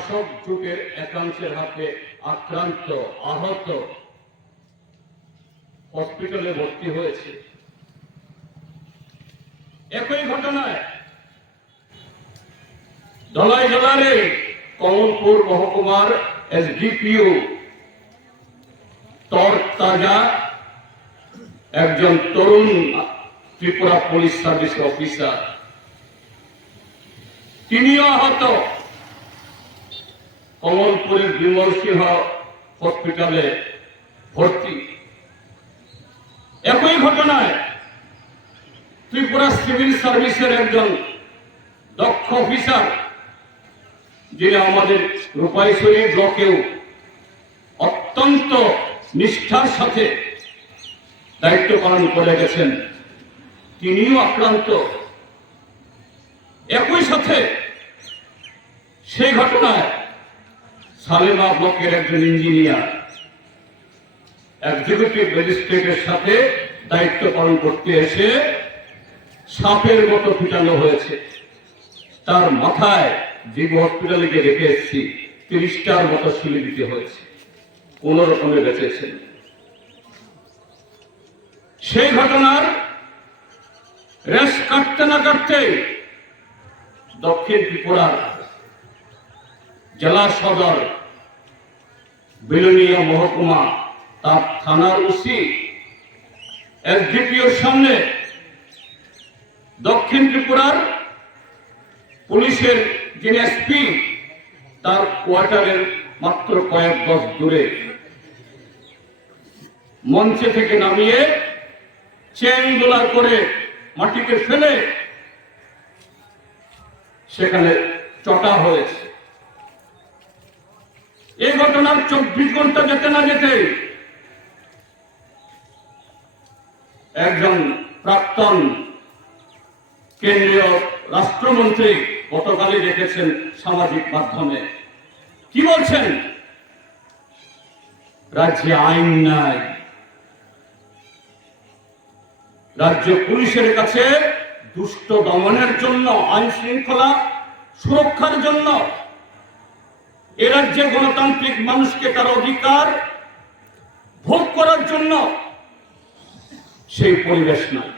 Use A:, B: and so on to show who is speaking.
A: শাসক জোটের একাংশের হাতে আক্রান্ত, আহত হসপিটালে ভর্তি হয়েছে। একই ঘটনায় ধলাই জেলারে কমলপুর মহকুমার এসডিপিও তর তাজা একজন তরুণ ত্রিপুরা পুলিশ সার্ভিস অফিসার। তিনিও আহত। কমলপুরের সিংহ হসপিটালে ভর্তি। একই ঘটনায় ত্রিপুরা সিভিল সার্ভিসের একজন দক্ষ অফিসার, যিনি আমাদের রূপাইশ্বরী ব্লকেও অত্যন্ত নিষ্ঠার সাথে দায়িত্ব পালন করে গেছেন, তিনিও আক্রান্ত। একই সাথে সেই ঘটনায় সালেমা ব্লকের একজন ইঞ্জিনিয়ার। এক্সিকিউটিভ ম্যাজিস্ট্রেটের সাথে দায়িত্ব পালন করতে এসে সাপের মতো ফিটানো হয়েছে। তার মাথায় যে হসপিটালে গিয়ে রেখে এসেছি। তিরিশটার মতো শুলে দিতে হয়েছে। কোন রকমে বেঁচেছেন সেই ঘটনার রেশ কাটতে না কাটতে দক্ষিণ ত্রিপুরার জেলা সদর বিলনিয়া মহকুমা, তার থানার ওসি, এসডিপিওর সামনে দক্ষিণ ত্রিপুরার পুলিশের যিনি এসপি, তার কোয়ার্টারের মাত্র কয়েক গজ দূরে। মঞ্চে থেকে নামিয়ে চেন দোলা করে মাটিকে ফেলে সেখানে চটা হয়েছে। এই ঘটনার চব্বিশ ঘণ্টা যেতে না যেতে একজন প্রাক্তন কেন্দ্রীয় রাষ্ট্রমন্ত্রী গতকালই দেখেছেন সামাজিক মাধ্যমে। কি বলছেন? রাজ্যে আইন নাই। রাজ্য পুলিশের কাছে দুষ্ট দমনের জন্য আইন শৃঙ্খলা সুরক্ষার জন্য এ রাজ্যের গণতান্ত্রিক মানুষকে তার অধিকার ভোগ করার জন্য সেই পরিবেশ নাই।